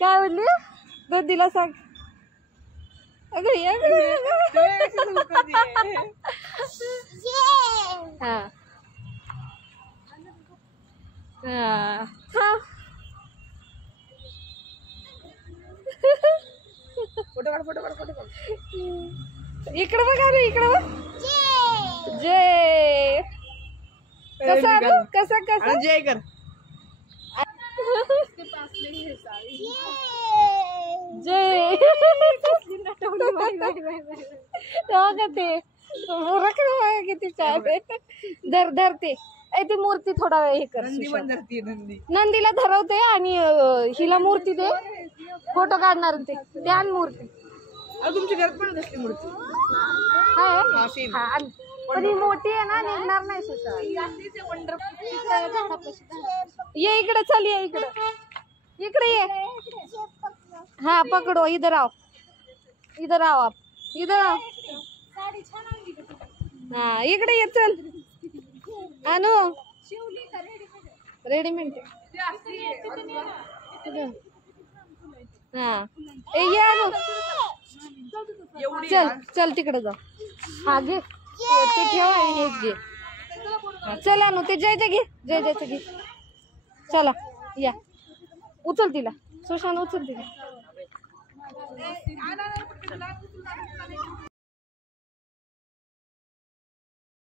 काय म्हणली दोधीला सांग. अगं ये हा हा फोटो काढ फोटो काढ फोटो काढ. इकडे बघा रे इकडे बघ. जय कसा कसा कसा जय कर. जय ते किती छान धर धरते ती मूर्ती थोडा वेळ हे कर. नंदी पण धरती नंदी. नंदीला धरवते आणि हिला मूर्ती दे. फोटो काढणार ते आण मूर्ती. तुमच्या घरात पण असली मूर्ती आहे पण ही मोठी आहे ना निघणार नाही सुशा. ये इकडे चल ये इकडे ये. हाँ पकड़ो इधर आओ आप इधर आओ. हाँ इकडे ये चल अनु रेडीमेड. हाँ ये अनु चल चल तिकडे जाऊ. हा घे ते ठेवा हेच घे. चल अनु ते जयचं घे जयचं घे. चला या उचल तिला सुशांत उचल तिला.